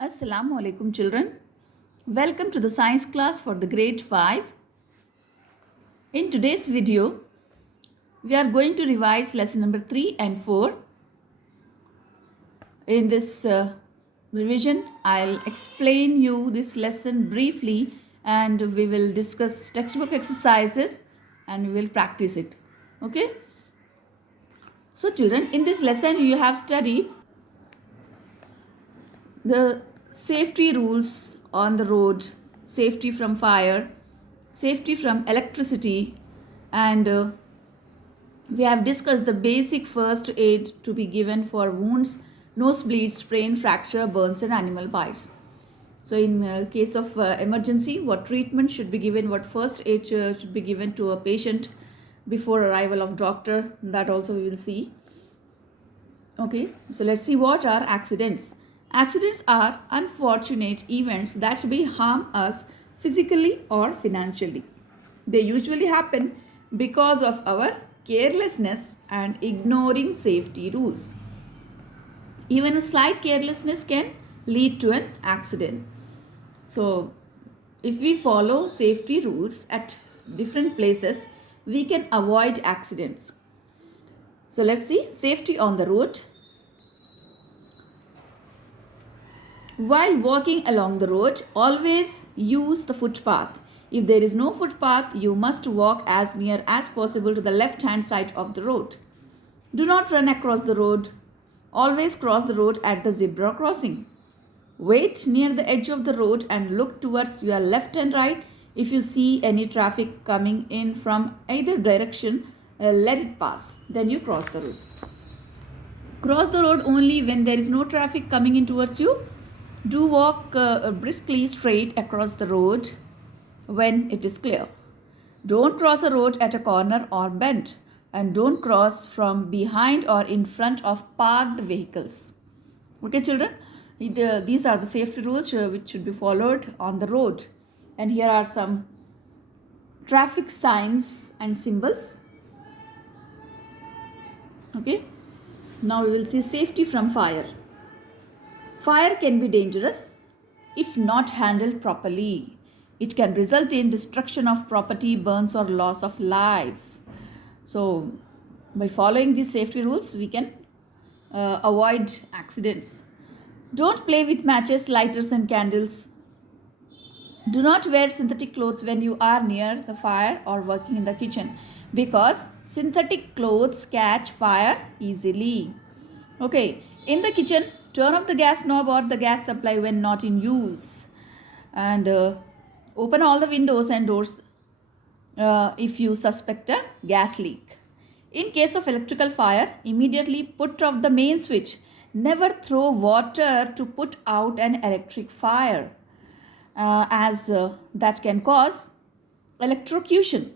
Assalamu alaikum children. Welcome to the science class for the grade 5. In today's video, we are going to revise lesson number 3 and 4. In this revision, I'll explain you this lesson briefly and we will discuss textbook exercises and we will practice it. Okay? So children, in this lesson you have studied the safety rules on the road, safety from fire, safety from electricity, and we have discussed the basic first aid to be given for wounds, nosebleeds, sprain, fracture, burns and animal bites. So in case of emergency, what treatment should be given, what first aid should be given to a patient before arrival of doctor, that also we will see. Okay, so let's see what are accidents. Accidents are unfortunate events that may harm us physically or financially. They usually happen because of our carelessness and ignoring safety rules. Even a slight carelessness can lead to an accident. So, if we follow safety rules at different places, we can avoid accidents. So, let's see safety on the road. While walking along the road, always use the footpath. If there is no footpath, you must walk as near as possible to the left-hand side of the road. Do not run across the road. Always cross the road at the zebra crossing. Wait near the edge of the road and look towards your left and right. If you see any traffic coming in from either direction, let it pass. Then you cross the road. Cross the road only when there is no traffic coming in towards you. Do walk briskly straight across the road when it is clear. Don't cross a road at a corner or bend, and don't cross from behind or in front of parked vehicles. Okay, children, these are the safety rules which should be followed on the road. And here are some traffic signs and symbols. Okay, now we will see safety from fire. Fire can be dangerous if not handled properly. It can result in destruction of property, burns or loss of life. So, by following these safety rules, we can avoid accidents. Don't play with matches, lighters and candles. Do not wear synthetic clothes when you are near the fire or working in the kitchen because synthetic clothes catch fire easily. Okay, in the kitchen, turn off the gas knob or the gas supply when not in use. And open all the windows and doors if you suspect a gas leak. In case of electrical fire, immediately put off the main switch. Never throw water to put out an electric fire as that can cause electrocution.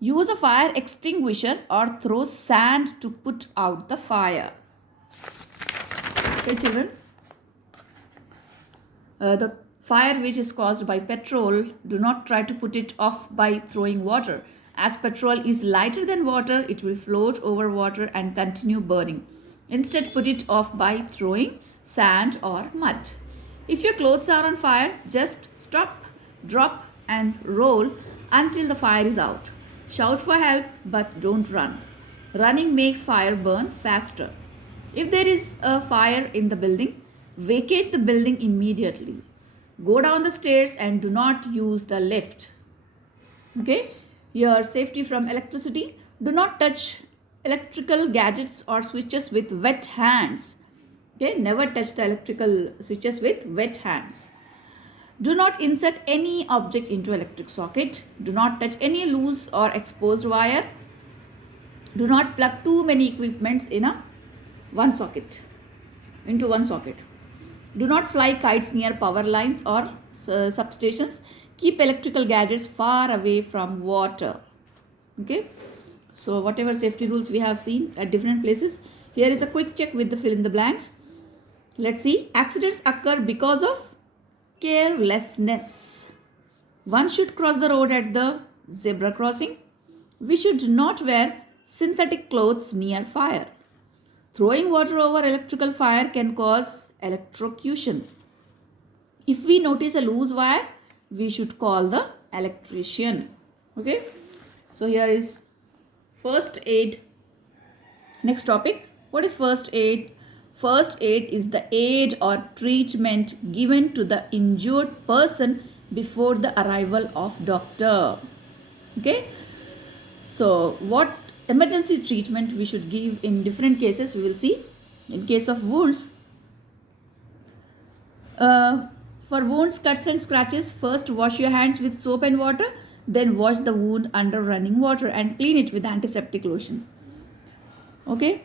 Use a fire extinguisher or throw sand to put out the fire. Okay, children, the fire which is caused by petrol, do not try to put it off by throwing water. As petrol is lighter than water, it will float over water and continue burning. Instead, put it off by throwing sand or mud. If your clothes are on fire, just stop, drop and roll until the fire is out. Shout for help, but don't run. Running makes fire burn faster. If there is a fire in the building, vacate the building immediately. Go down the stairs and do not use the lift. Okay, your safety from electricity. Do not touch electrical gadgets or switches with wet hands. Okay, never touch the electrical switches with wet hands. Do not insert any object into electric socket. Do not touch any loose or exposed wire. Do not plug too many equipments into one socket. Do not fly kites near power lines or substations. Keep electrical gadgets far away from water. Okay, so whatever safety rules we have seen at different places, here is a quick check with the fill in the blanks. Let's see. Accidents occur because of carelessness. One should cross the road at the zebra crossing. We should not wear synthetic clothes near fire. Throwing water over electrical fire can cause electrocution. If we notice a loose wire, we should call the electrician. Okay. So here is first aid. Next topic. What is first aid? First aid is the aid or treatment given to the injured person before the arrival of doctor. Okay. So what emergency treatment we should give in different cases we will see. In case of wounds, for wounds, cuts and scratches, first wash your hands with soap and water, then wash the wound under running water and clean it with antiseptic lotion. Okay.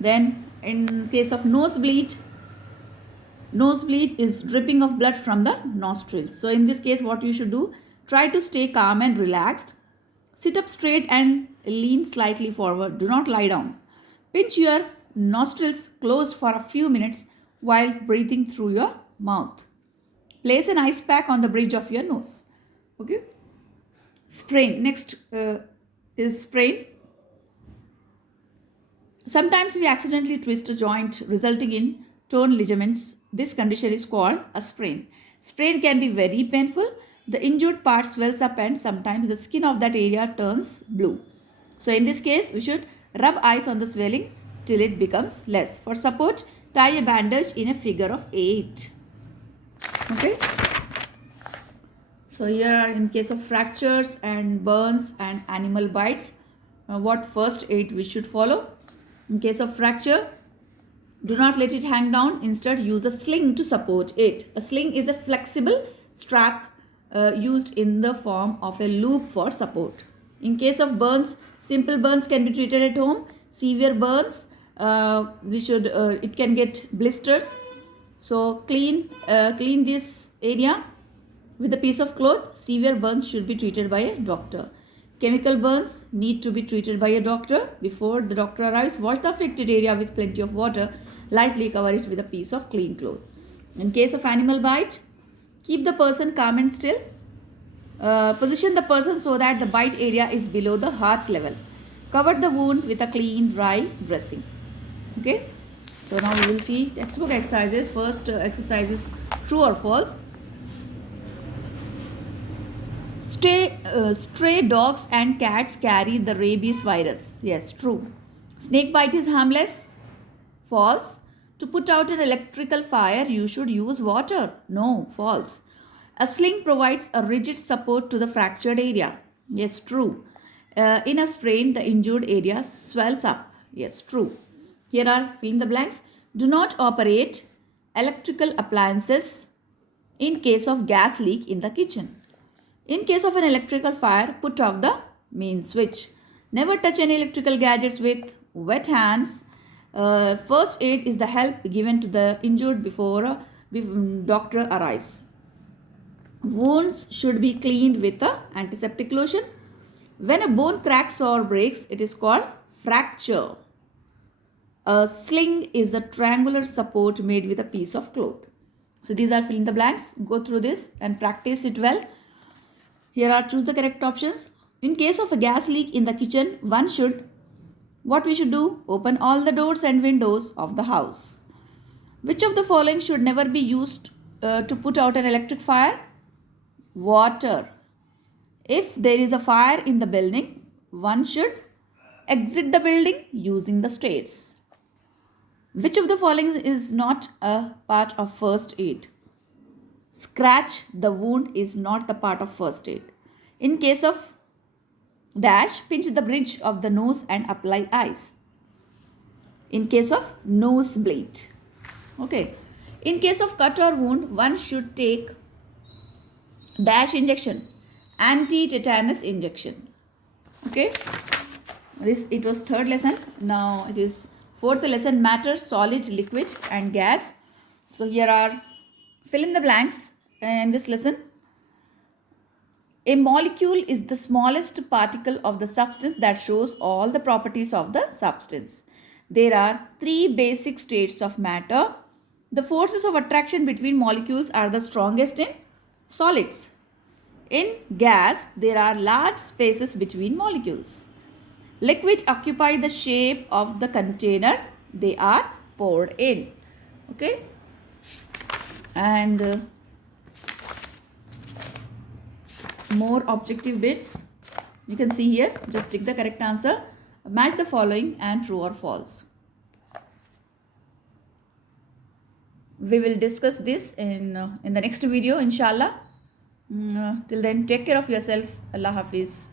Then in case of nosebleed is dripping of blood from the nostrils. So in this case what you should do, try to stay calm and relaxed. Sit up straight and lean slightly forward. Do not lie down. Pinch your nostrils closed for a few minutes while breathing through your mouth. Place an ice pack on the bridge of your nose. Okay. Sprain. Next is sprain. Sometimes we accidentally twist a joint resulting in torn ligaments. This condition is called a sprain. Sprain can be very painful. The injured part swells up and sometimes the skin of that area turns blue. So in this case, we should rub ice on the swelling till it becomes less. For support, tie a bandage in a figure of 8. Okay. So here are in case of fractures and burns and animal bites, what first aid we should follow. In case of fracture, do not let it hang down. Instead, use a sling to support it. A sling is a flexible strap used in the form of a loop for support. In case of burns, simple burns can be treated at home. Severe burns, it can get blisters. So clean this area with a piece of cloth. Severe burns should be treated by a doctor. Chemical burns need to be treated by a doctor. Before the doctor arrives, wash the affected area with plenty of water. Lightly cover it with a piece of clean cloth. In case of animal bite, keep the person calm and still. Position the person so that the bite area is below the heart level. Cover the wound with a clean, dry dressing. Okay. So now we will see textbook exercises. First exercise is true or false. Stray dogs and cats carry the rabies virus. Yes, true. Snake bite is harmless. False. To put out an electrical fire, you should use water. No, false. A sling provides a rigid support to the fractured area. Yes, true. In a sprain, the injured area swells up. Yes, true. Here are fill in the blanks. Do not operate electrical appliances in case of gas leak in the kitchen. In case of an electrical fire, put off the main switch. Never touch any electrical gadgets with wet hands. First aid is the help given to the injured before a doctor arrives. Wounds should be cleaned with the antiseptic lotion. When a bone cracks or breaks, it is called fracture. A sling is a triangular support made with a piece of cloth. So these are fill in the blanks. Go through this and practice it well. Here are choose the correct options. In case of a gas leak in the kitchen, what we should do? Open all the doors and windows of the house. Which of the following should never be used to put out an electric fire? Water. If there is a fire in the building, one should exit the building using the stairs. Which of the following is not a part of first aid? Scratch the wound is not the part of first aid. In case of dash, pinch the bridge of the nose and apply ice. In case of nosebleed. Okay. In case of cut or wound, one should take dash injection, anti-tetanus injection. Okay. It was third lesson. Now it is fourth lesson, matter, solid, liquid and gas. So here are fill in the blanks in this lesson. A molecule is the smallest particle of the substance that shows all the properties of the substance. There are 3 basic states of matter. The forces of attraction between molecules are the strongest in solids. In gas, there are large spaces between molecules. Liquid occupy the shape of the container they are poured in. Okay. And more objective bits. You can see here, just tick the correct answer, match the following and true or false. We will discuss this in the next video, inshallah. Till then, take care of yourself. Allah Hafiz.